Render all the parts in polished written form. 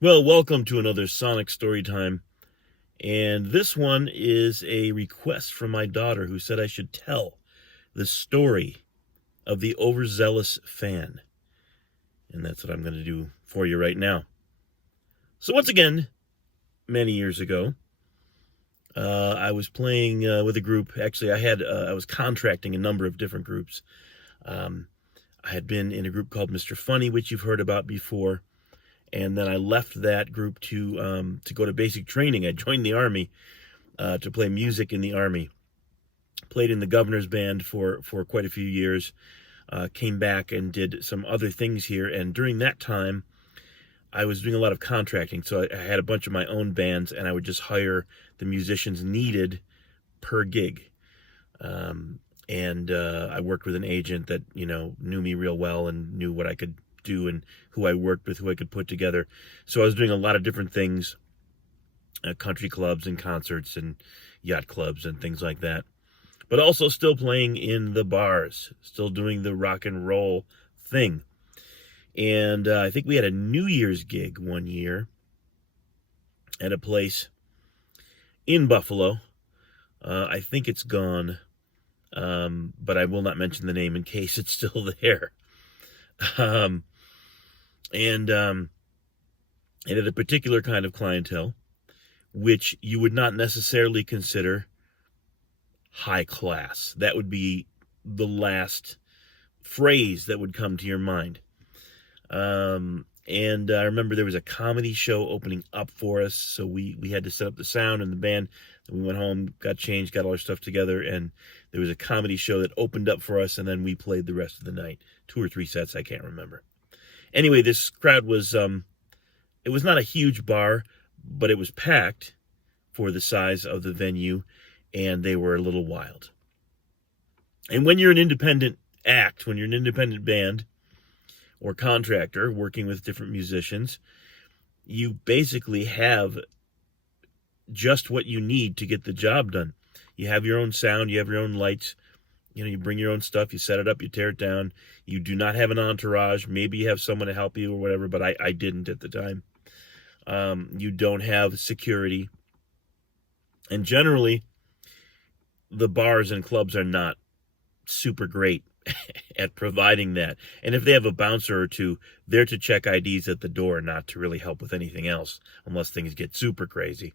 Well, welcome to another Sonic Storytime. And this one is a request from my daughter who said I should tell the story of the overzealous fan. And that's what I'm going to do for you right now. So, once again, many years ago, I was playing with a group. Actually, I was contracting a number of different groups. Um, I had been in a group called Mr. Funny, which you've heard about before. And then I left that group to go to basic training. I joined the Army to play music in the Army. Played in the governor's band for quite a few years. Came back and did some other things here. And during that time, I was doing a lot of contracting. So I had a bunch of my own bands, and I would just hire the musicians needed per gig. And I worked with an agent that knew me real well and knew what I could do and who I worked with, who I could put together. So I was doing a lot of different things, country clubs and concerts and yacht clubs and things like that. But also still playing in the bars, still doing the rock and roll thing. And I think we had a New Year's gig one year at a place in Buffalo. I think it's gone, but I will not mention the name in case it's still there. Um, and it had a particular kind of clientele, which you would not necessarily consider high class. That would be the last phrase that would come to your mind. And I remember there was a comedy show opening up for us, so we had to set up the sound and the band. Then we went home, got changed, got all our stuff together, and there was a comedy show that opened up for us, and then we played the rest of the night. 2 or 3 sets, I can't remember. Anyway, this crowd was, it was not a huge bar, but it was packed for the size of the venue, and they were a little wild. And when you're an independent act, when you're an independent band or contractor working with different musicians, you basically have just what you need to get the job done. You have your own sound, you have your own lights, you bring your own stuff, you set it up, you tear it down. You do not have an entourage. Maybe you have someone to help you or whatever, but I didn't at the time. You don't have security. And generally, the bars and clubs are not super great at providing that. And if they have a bouncer or two, they're to check IDs at the door, not to really help with anything else, unless things get super crazy.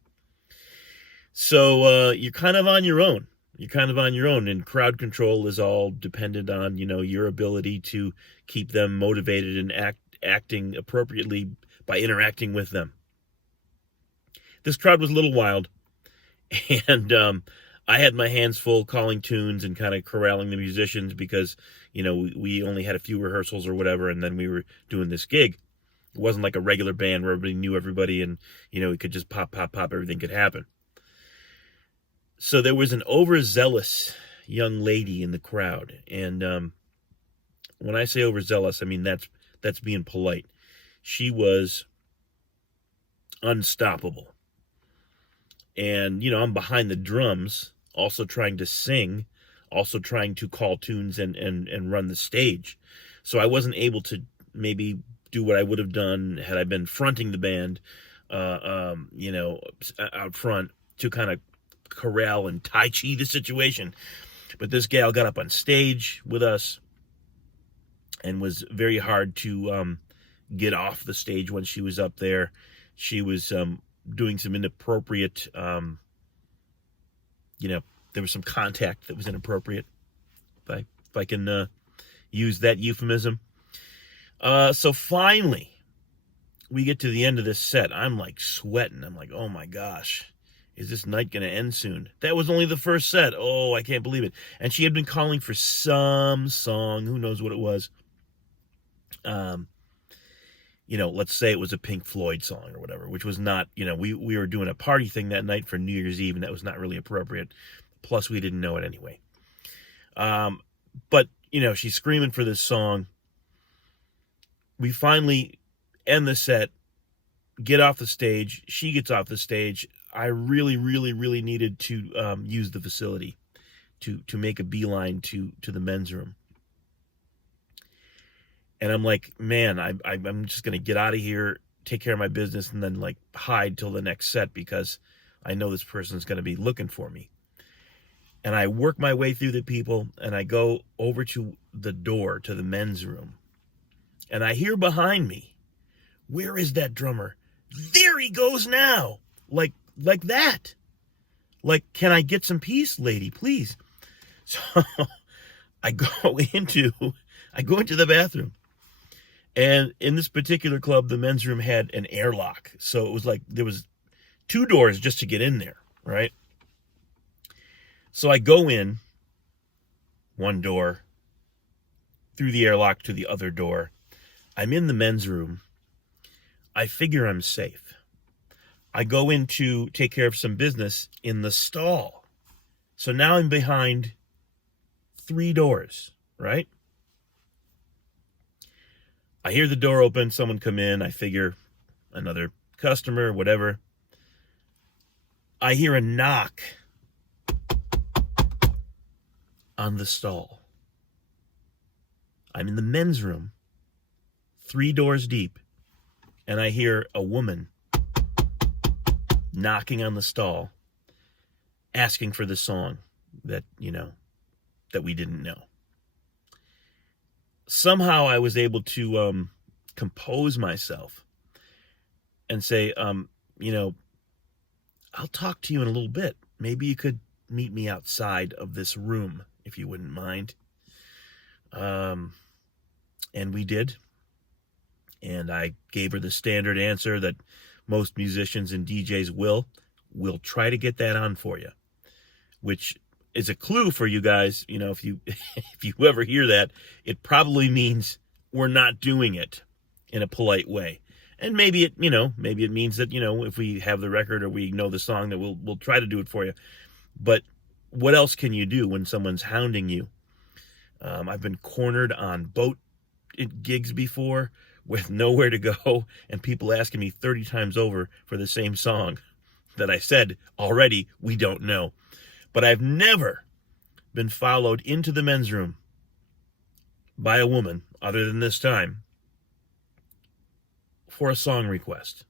So you're kind of on your own. You're kind of on your own, and crowd control is all dependent on, your ability to keep them motivated and acting appropriately by interacting with them. This crowd was a little wild, and I had my hands full calling tunes and kind of corralling the musicians because, we only had a few rehearsals or whatever, and then we were doing this gig. It wasn't like a regular band where everybody knew everybody and, it could just pop, everything could happen. So there was an overzealous young lady in the crowd. And when I say overzealous, I mean that's being polite. She was unstoppable. And, I'm behind the drums, also trying to sing, also trying to call tunes and run the stage. So I wasn't able to maybe do what I would have done had I been fronting the band, out front to kind of corral and Tai Chi the situation. But this gal got up on stage with us and was very hard to get off the stage when she was up there. She was doing some inappropriate, there was some contact that was inappropriate, if I can use that euphemism. So finally, we get to the end of this set. I'm like sweating. I'm like, oh my gosh. Is this night going to end soon? That was only the first set. Oh, I can't believe it. And she had been calling for some song. Who knows what it was? Let's say it was a Pink Floyd song or whatever, which was not, we were doing a party thing that night for New Year's Eve, and that was not really appropriate. Plus, we didn't know it anyway. But, she's screaming for this song. We finally end the set, get off the stage. She gets off the stage. I really, really, really needed to use the facility to make a beeline to the men's room. And I'm like, man, I'm just going to get out of here, take care of my business and then like hide till the next set because I know this person's going to be looking for me. And I work my way through the people, and I go over to the door to the men's room. And I hear behind me, where is that drummer? There he goes now. Like that. Like, can I get some peace, lady, please? So I go into the bathroom. And in this particular club, the men's room had an airlock. So it was like there was 2 doors just to get in there, right? So I go in one door, through the airlock to the other door. I'm in the men's room. I figure I'm safe. I go in to take care of some business in the stall. So now I'm behind 3 doors, right? I hear the door open, someone come in. I figure another customer, whatever. I hear a knock on the stall. I'm in the men's room, 3 doors deep, and I hear a woman knocking on the stall, asking for the song that, that we didn't know. Somehow I was able to compose myself and say, I'll talk to you in a little bit. Maybe you could meet me outside of this room, if you wouldn't mind. And we did. And I gave her the standard answer that most musicians and DJs will. We'll try to get that on for you, which is a clue for you guys. If you ever hear that, it probably means we're not doing it in a polite way. And maybe it means that, if we have the record or we know the song, that we'll try to do it for you. But what else can you do when someone's hounding you? I've been cornered on boat gigs before with nowhere to go and people asking me 30 times over for the same song that I said already we don't know. But I've never been followed into the men's room by a woman, other than this time, for a song request.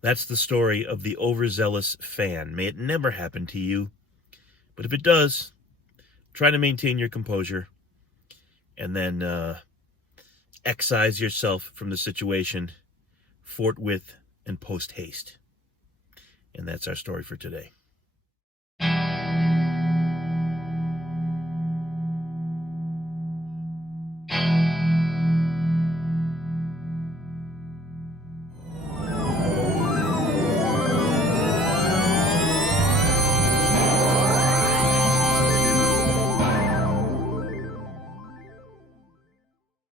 That's the story of the overzealous fan. May it never happen to you. But if it does, try to maintain your composure and then excise yourself from the situation forthwith and post haste. And that's our story for today.